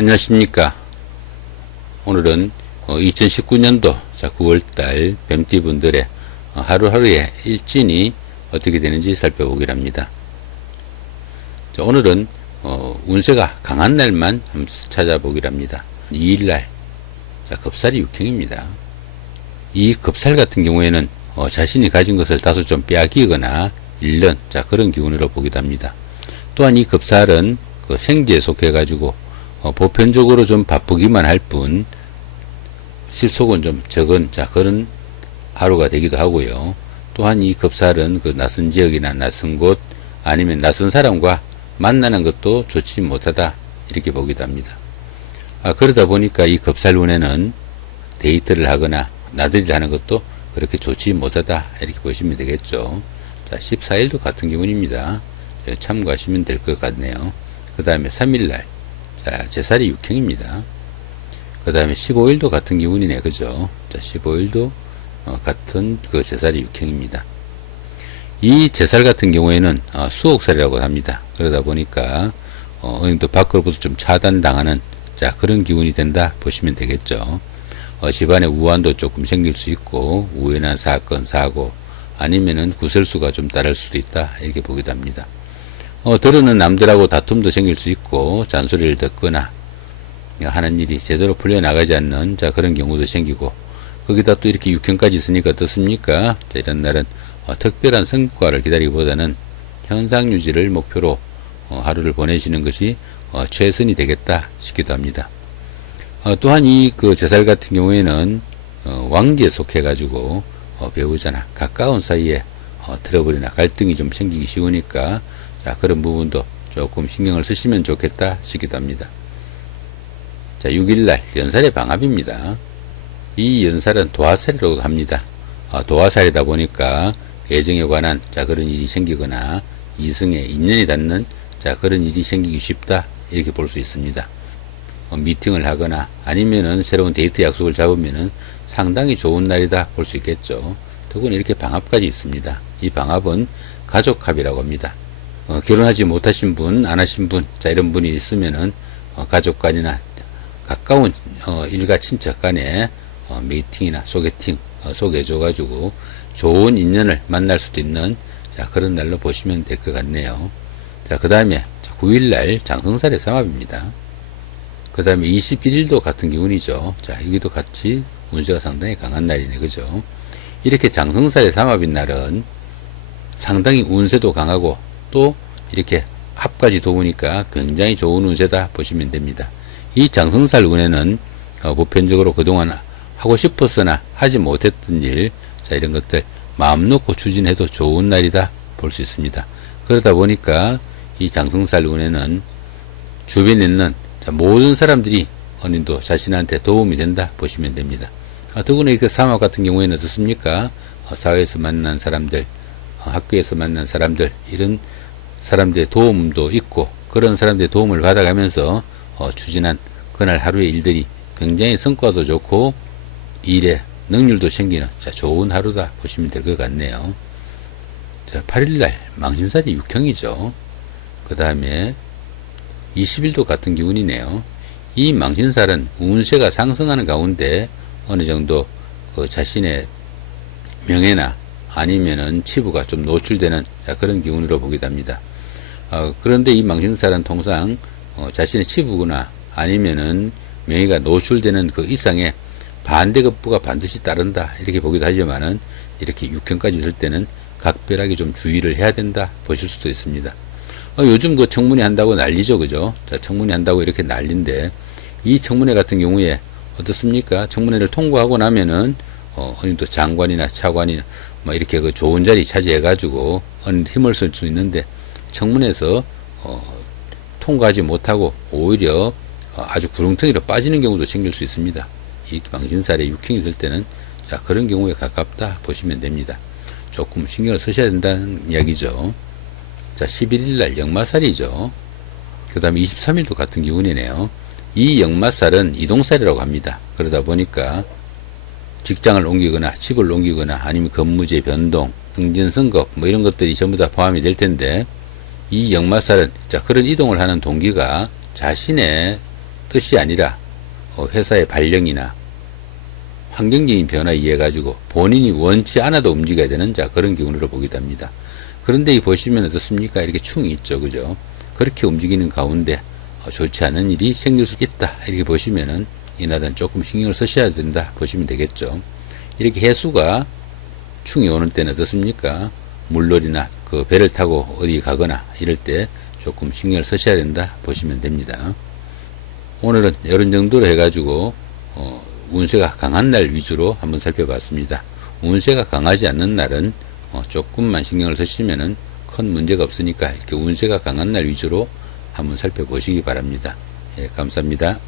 안녕하십니까. 오늘은 2019년도 9월달 뱀띠분들의 하루하루의 일진이 어떻게 되는지 살펴보기로 합니다. 오늘은 운세가 강한 날만 한번 찾아보기로 합니다. 2일날 겁살이 육행입니다. 이 겁살 같은 경우에는 자신이 가진 것을 다소 좀 빼앗기거나 잃는 그런 기운으로 보기도 합니다. 또한 이 겁살은 생지에 속해 가지고 보편적으로 좀 바쁘기만 할 뿐 실속은 좀 적은 그런 하루가 되기도 하고요. 또한 이 겁살은 낯선 지역이나 낯선 곳 아니면 낯선 사람과 만나는 것도 좋지 못하다 이렇게 보기도 합니다. 그러다 보니까 이 겁살 운에는 데이트를 하거나 나들이를 하는 것도 그렇게 좋지 못하다 이렇게 보시면 되겠죠. 14일도 같은 기운입니다. 참고하시면 될 것 같네요. 그 다음에 3일날 제살이 육행입니다. 그 다음에 15일도 같은 기운이네, 그죠? 15일도 같은 제살이 육행입니다. 이 제살 같은 경우에는 수옥살이라고 합니다. 그러다 보니까 어느 정도 밖으로부터 좀 차단당하는 그런 기운이 된다 보시면 되겠죠. 집안에 우환도 조금 생길 수 있고 우연한 사건, 사고 아니면은 구설수가 좀 따를 수도 있다 이렇게 보기도 합니다. 들어는 남들하고 다툼도 생길 수 있고 잔소리를 듣거나 하는 일이 제대로 풀려나가지 않는 그런 경우도 생기고 거기다 또 이렇게 육행까지 있으니까 어떻습니까? 이런 날은 특별한 성과를 기다리기보다는 현상 유지를 목표로 하루를 보내시는 것이 최선이 되겠다 싶기도 합니다. 또한 이 제살 같은 경우에는 왕지에 속해 가지고 배우자나 가까운 사이에 트러블이나 갈등이 좀 생기기 쉬우니까 그런 부분도 조금 신경을 쓰시면 좋겠다 싶기도 합니다. 6일날 연살의 방합입니다. 이 연살은 도화살이라고 합니다. 도화살이다 보니까 애정에 관한 그런 일이 생기거나 이성에 인연이 닿는 그런 일이 생기기 쉽다 이렇게 볼 수 있습니다. 미팅을 하거나 아니면은 새로운 데이트 약속을 잡으면은 상당히 좋은 날이다 볼 수 있겠죠. 특히 이렇게 방합까지 있습니다. 이 방합은 가족합이라고 합니다. 결혼하지 못하신 분, 안 하신 분, 이런 분이 있으면은 가족 간이나 가까운 일가 친척 간에 미팅이나 소개팅 소개해줘가지고 좋은 인연을 만날 수도 있는 그런 날로 보시면 될 것 같네요. 그 다음에 9일날 장성살의 삼합입니다. 그 다음에 21일도 같은 기운이죠. 여기도 같이 운세가 상당히 강한 날이네, 그죠? 이렇게 장성살의 삼합인 날은 상당히 운세도 강하고 또 이렇게 합까지 도우니까 굉장히 좋은 운세다 보시면 됩니다. 이 장성살 운에는 보편적으로 그동안 하고 싶었으나 하지 못했던 일, 이런 것들 마음 놓고 추진해도 좋은 날이다 볼 수 있습니다. 그러다 보니까 이 장성살 운에는 주변에 있는 모든 사람들이 어느 정도 자신한테 도움이 된다 보시면 됩니다. 더구나 이렇게 삼합 같은 경우에는 어떻습니까? 사회에서 만난 사람들, 학교에서 만난 사람들, 이런 사람들의 도움도 있고 그런 사람들의 도움을 받아가면서 추진한 그날 하루의 일들이 굉장히 성과도 좋고 일에 능률도 생기는 좋은 하루다 보시면 될 것 같네요. 8일날 망신살이 육형이죠. 그 다음에 20일도 같은 기운이네요. 이 망신살은 운세가 상승하는 가운데 어느 정도 자신의 명예나 아니면은 치부가 좀 노출되는 그런 기운으로 보기도 합니다. 그런데 이 망신살은 통상 자신의 치부거나 아니면은 명예가 노출되는 그 이상의 반대급부가 반드시 따른다 이렇게 보기도 하지만은 이렇게 육형까지 있을 때는 각별하게 좀 주의를 해야 된다 보실 수도 있습니다. 요즘 청문회 한다고 난리죠, 그죠? 청문회 한다고 이렇게 난리인데 이 청문회 같은 경우에 어떻습니까? 청문회를 통과하고 나면은 어느 정도 장관이나 차관이나 이렇게 좋은 자리 차지해가지고 어느 힘을 쓸 수 있는데 청문회에서 통과하지 못하고 오히려 아주 구렁텅이로 빠지는 경우도 생길 수 있습니다. 이 망신살에 육형이 있을 때는 그런 경우에 가깝다 보시면 됩니다. 조금 신경을 쓰셔야 된다는 이야기죠. 11일날 역마살이죠. 그 다음에 23일도 같은 기운이네요. 이 역마살은 이동살이라고 합니다. 그러다 보니까 직장을 옮기거나 집을 옮기거나 아니면 근무지 변동, 승진승급 이런 것들이 전부 다 포함이 될 텐데 이 역마살은 그런 이동을 하는 동기가 자신의 뜻이 아니라 회사의 발령이나 환경적인 변화에 의해 가지고 본인이 원치 않아도 움직여야 되는 그런 경우로 보기도 합니다. 그런데 이 보시면 어떻습니까? 이렇게 충이 있죠, 그죠? 그렇게 움직이는 가운데 좋지 않은 일이 생길 수 있다. 이렇게 보시면은 이날은 조금 신경을 쓰셔야 된다 보시면 되겠죠. 이렇게 해수가 충이 오는 때는 어떻습니까? 물놀이나 그 배를 타고 어디 가거나 이럴 때 조금 신경을 쓰셔야 된다 보시면 됩니다. 오늘은 이런 정도로 해가지고 운세가 강한 날 위주로 한번 살펴봤습니다. 운세가 강하지 않는 날은 조금만 신경을 쓰시면은 큰 문제가 없으니까 이렇게 운세가 강한 날 위주로 한번 살펴보시기 바랍니다. 예, 감사합니다.